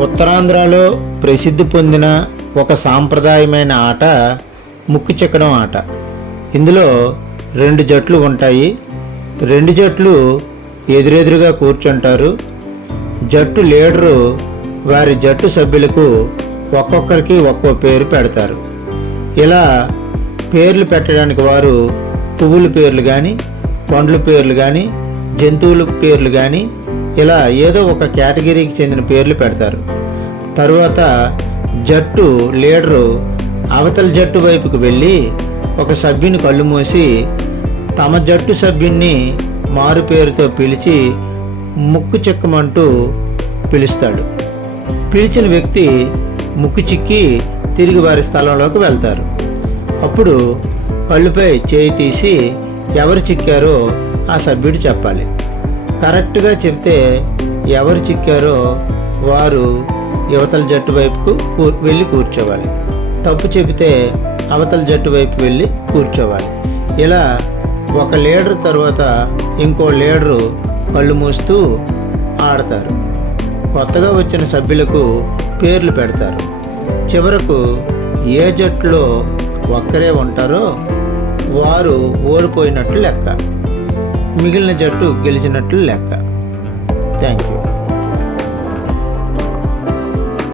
ఉత్తరాంధ్రలో ప్రసిద్ధి పొందిన ఒక సాంప్రదాయమైన ఆట ముక్కు చెక్కడం ఆట. ఇందులో రెండు జట్లు ఉంటాయి. రెండు జట్లు ఎదురెదురుగా కూర్చుంటారు. జట్టు లీడరు వారి జట్టు సభ్యులకు ఒక్కొక్కరికి ఒక్కో పేరు పెడతారు. ఇలా పేర్లు పెట్టడానికి వారు పువ్వుల పేర్లు కానీ పండ్ల పేర్లు కానీ జంతువుల పేర్లు కానీ ఇలా ఏదో ఒక కేటగిరీకి చెందిన పేర్లు పెడతారు. తరువాత జట్టు లీడరు అవతల జట్టు వైపుకు వెళ్ళి ఒక సభ్యుని కళ్ళు మూసి తమ జట్టు సభ్యున్ని మారు పేరుతో పిలిచి ముక్కు చిక్కమంటూ పిలుస్తాడు. పిలిచిన వ్యక్తి ముక్కు చిక్కి తిరిగి వారి స్థలంలోకి వెళ్తారు. అప్పుడు కళ్ళుపై చేయి తీసి ఎవరు చిక్కారో ఆ సభ్యుడు చెప్పాలి. కరెక్ట్గా చెప్తే ఎవరు చిక్కారో వారు యువతల జట్టు వైపుకు కూ- వెళ్ళి కూర్చోవాలి. తప్పు చెబితే అవతల జట్టు వైపు వెళ్ళి కూర్చోవాలి. ఇలా ఒక లీడర్ తర్వాత ఇంకో లీడరు కళ్ళు మూస్తూ ఆడతారు. కొత్తగా వచ్చిన సభ్యులకు పేర్లు పెడతారు. చివరకు ఏ జట్టులో ఒక్కరే ఉంటారో వారు ఓడిపోయినట్లు లెక్క. మిగిలిన జట్టు గెలిచినట్లు లెక్క. Thank you